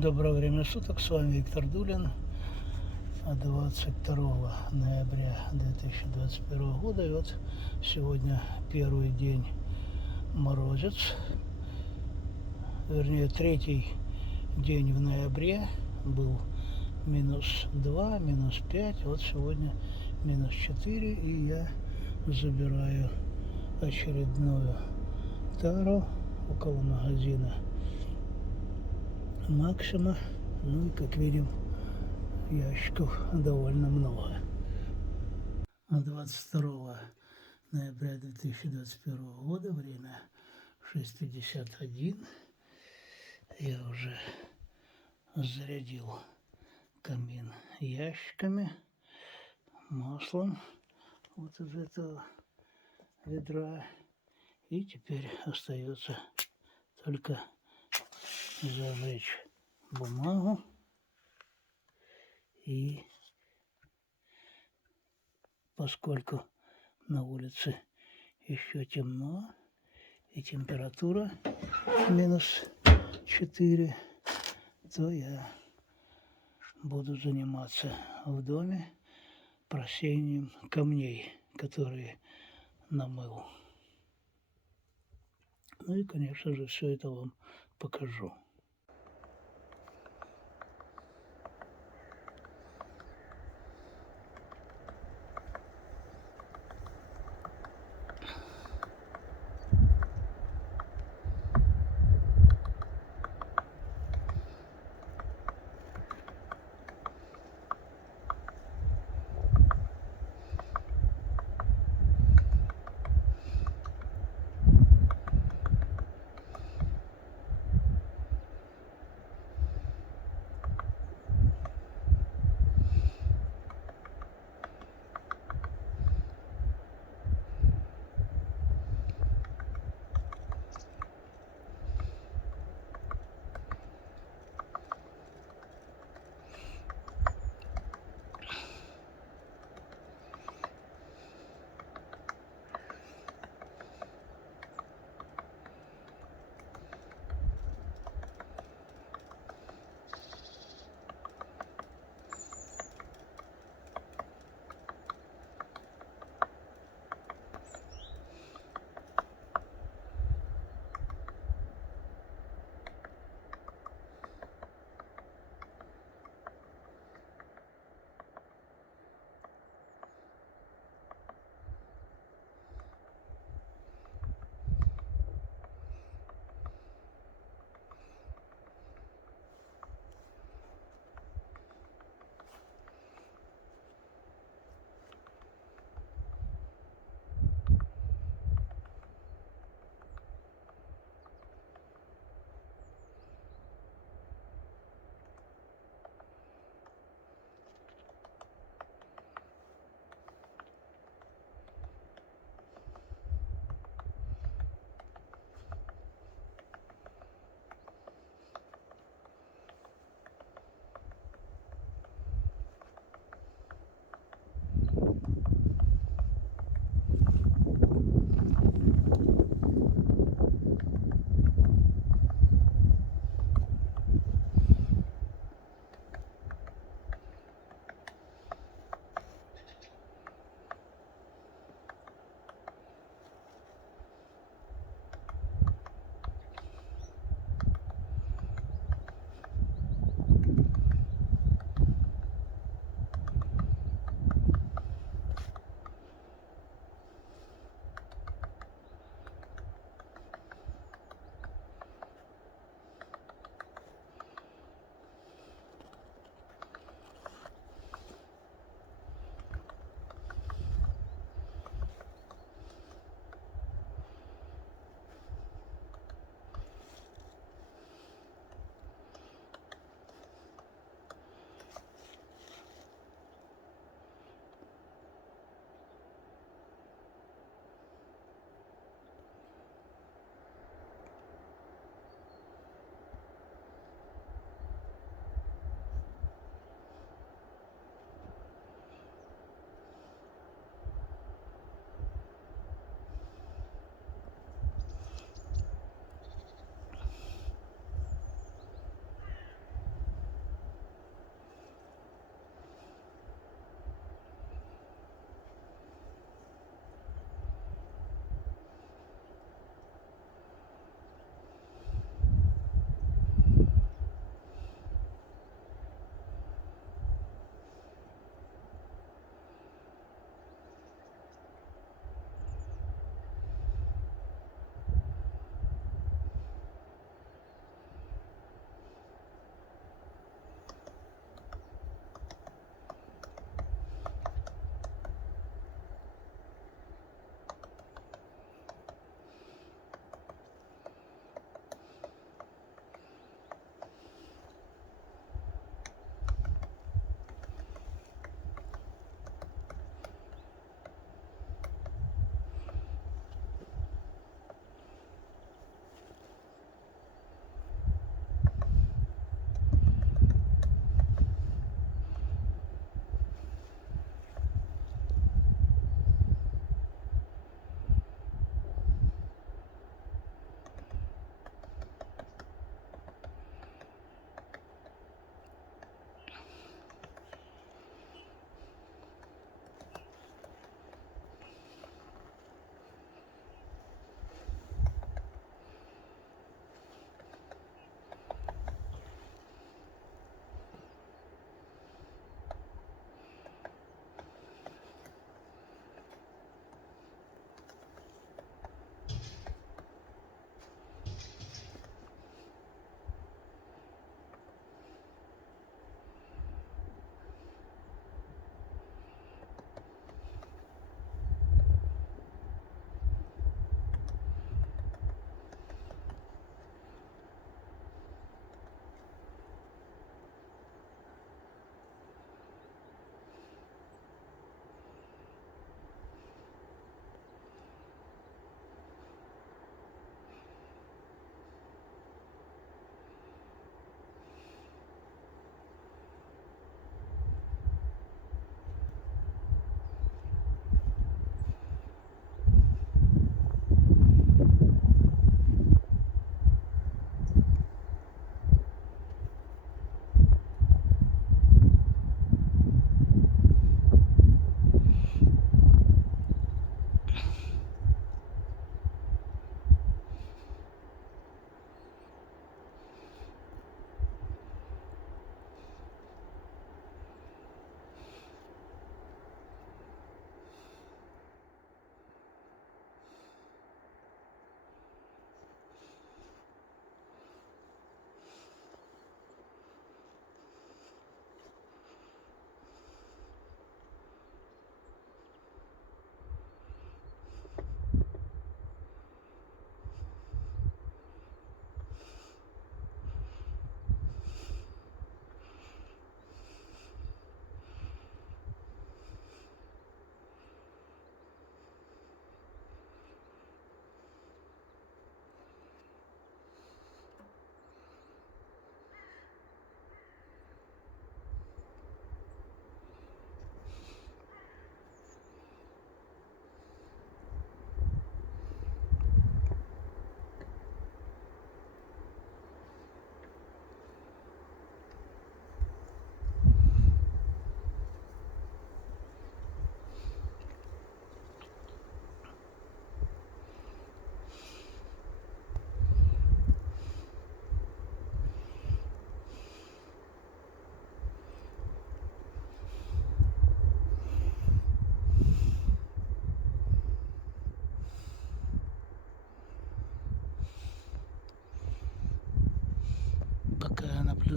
Доброе время суток, с вами Виктор Дулин. 22 ноября 2021 года. И вот сегодня первый день морозец, вернее третий день в ноябре. Был -2, -5, вот сегодня -4, и я забираю очередную тару около магазина Максима. Ну и, как видим, ящиков довольно много. 22 ноября 2021 года, время 6:51. Я уже зарядил камин ящиками, маслом вот из этого ведра. И теперь остается только зажечь бумагу. И поскольку на улице еще темно и температура -4, то я буду заниматься в доме просеянием камней, которые намыл. Ну и, конечно же, все это вам покажу.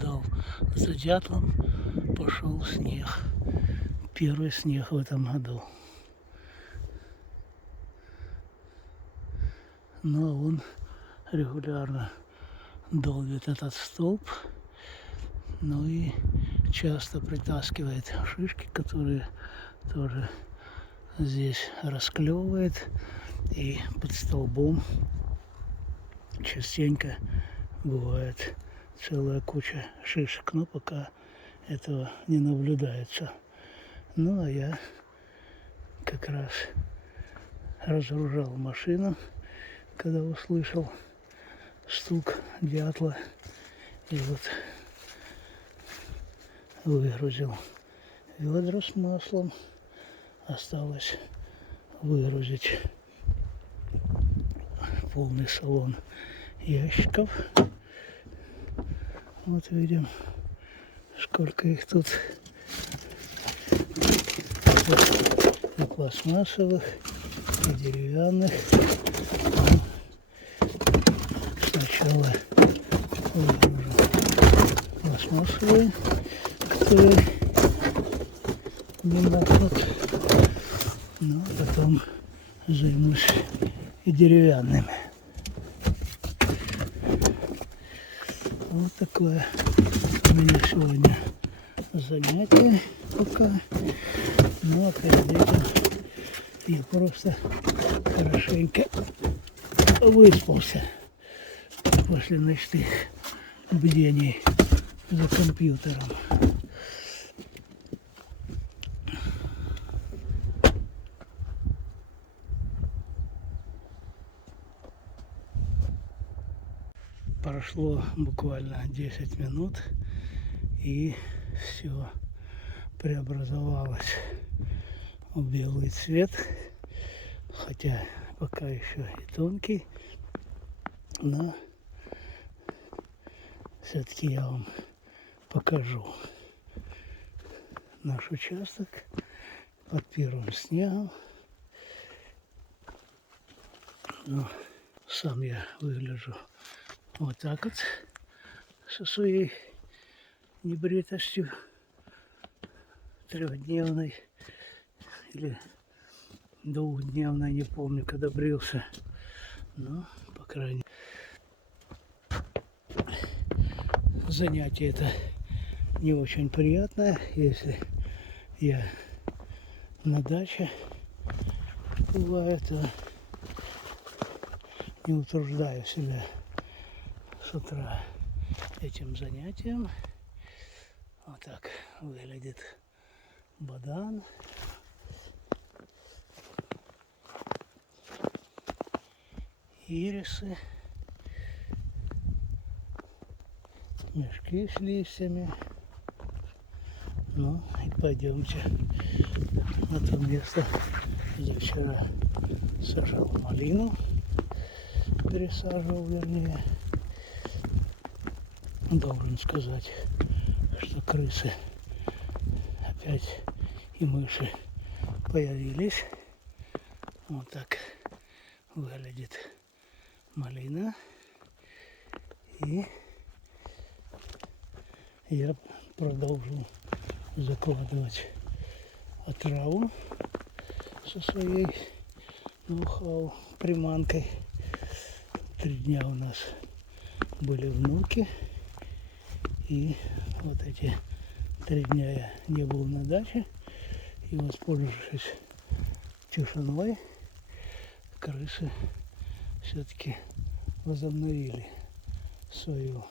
наблюдал за дятлом, пошел снег. Первый снег в этом году. Но он регулярно долбит этот столб, ну и часто притаскивает шишки, которые тоже здесь расклевывает, и под столбом частенько бывает целая куча шишек, но пока этого не наблюдается. Ну а я как раз разгружал машину, когда услышал стук дятла, и вот выгрузил ведра с маслом. Осталось выгрузить полный салон ящиков. Вот видим, сколько их тут. И пластмассовых, и деревянных. Сначала выгружу пластмассовые, которые не мокнут. Ну, а потом займусь и деревянными. Вот такое у меня сегодня занятие пока. Ну, а перед этим я просто хорошенько выспался после ночных бдений за компьютером. Прошло буквально 10 минут, и все преобразовалось в белый цвет, хотя пока еще и тонкий, но все-таки я вам покажу наш участок под первым снегом. Но сам я выгляжу вот так вот, со своей небритостью трехдневной или двухдневной, не помню, когда брился. Но, по крайней мере, занятие это не очень приятное, если я на даче бываю, то не утруждаю себя с утра этим занятием. Вот так выглядит бадан. Ирисы, мешки с листьями. Ну и пойдемте на то место, где вчера сажал малину, пересаживал, вернее. Должен сказать, что крысы опять и мыши появились. Вот так выглядит малина. И я продолжу закладывать отраву со своей ноу-хау приманкой. 3 дня у нас были внуки. И вот эти 3 дня я не был на даче. И, воспользовавшись тишиной, крысы все-таки возобновили свою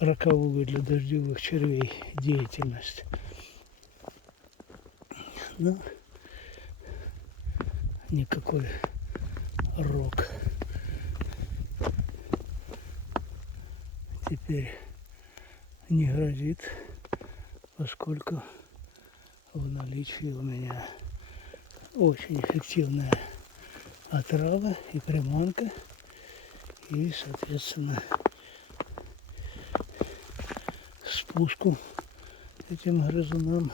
роковую для дождевых червей деятельность. Но никакой рок теперь не грозит, поскольку в наличии у меня очень эффективная отрава и приманка, и, соответственно, спуску этим грызунам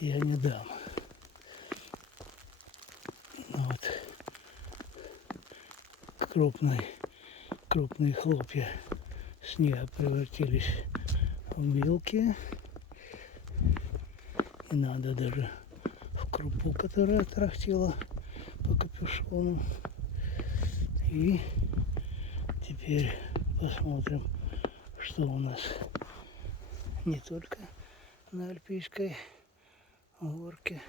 я не дам. Вот крупные хлопья снега превратились в мелкие. И надо даже в крупу, которая трахтела по капюшону. И теперь посмотрим, что у нас не только на Альпийской горке,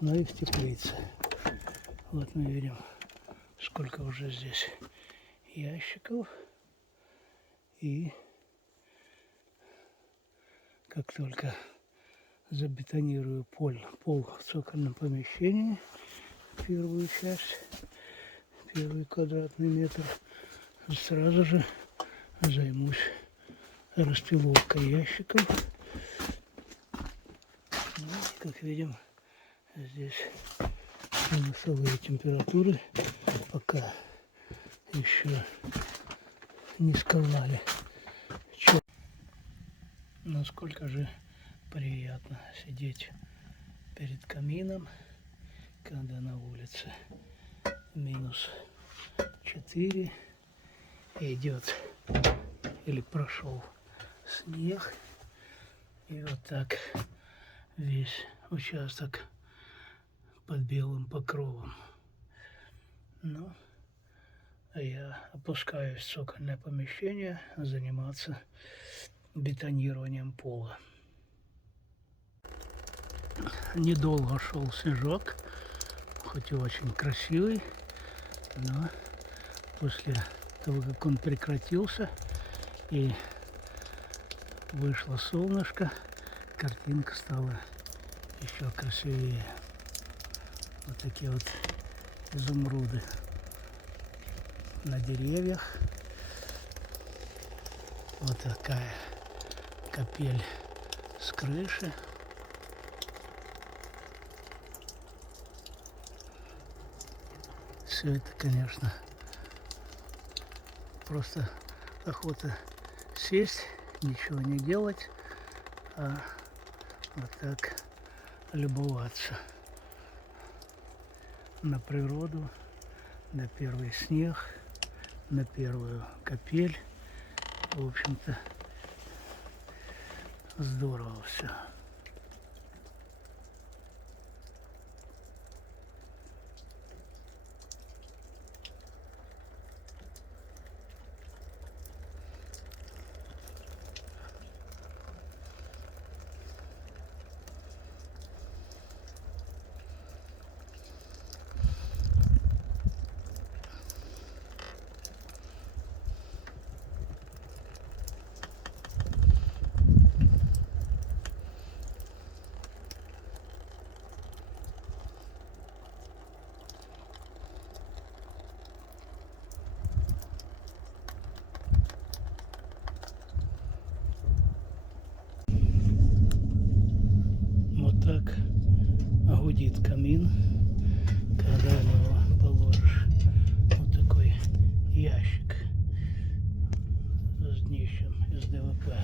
но и в теплице. Вот мы видим, сколько уже здесь ящиков. И как только забетонирую пол в цокольном помещении, первую часть, первый квадратный метр, сразу же займусь распиловкой ящиков. Ну, как видим, здесь минусовые температуры пока еще не сказали. Насколько же приятно сидеть перед камином, когда на улице минус 4, идет или прошел снег, и вот так весь участок под белым покровом. Ну, а я опускаюсь в цокольное помещение заниматься бетонированием пола. Недолго шел снежок, хоть и очень красивый, но после того, как он прекратился и вышло солнышко, картинка стала еще красивее. Вот такие вот изумруды на деревьях. Вот такая капель с крыши. Все это, конечно, просто охота сесть, ничего не делать, а вот так любоваться на природу, на первый снег, на первую капель. В общем-то, здорово все. Вот так гудит камин, когда в него положишь вот такой ящик с днищем из ДВП.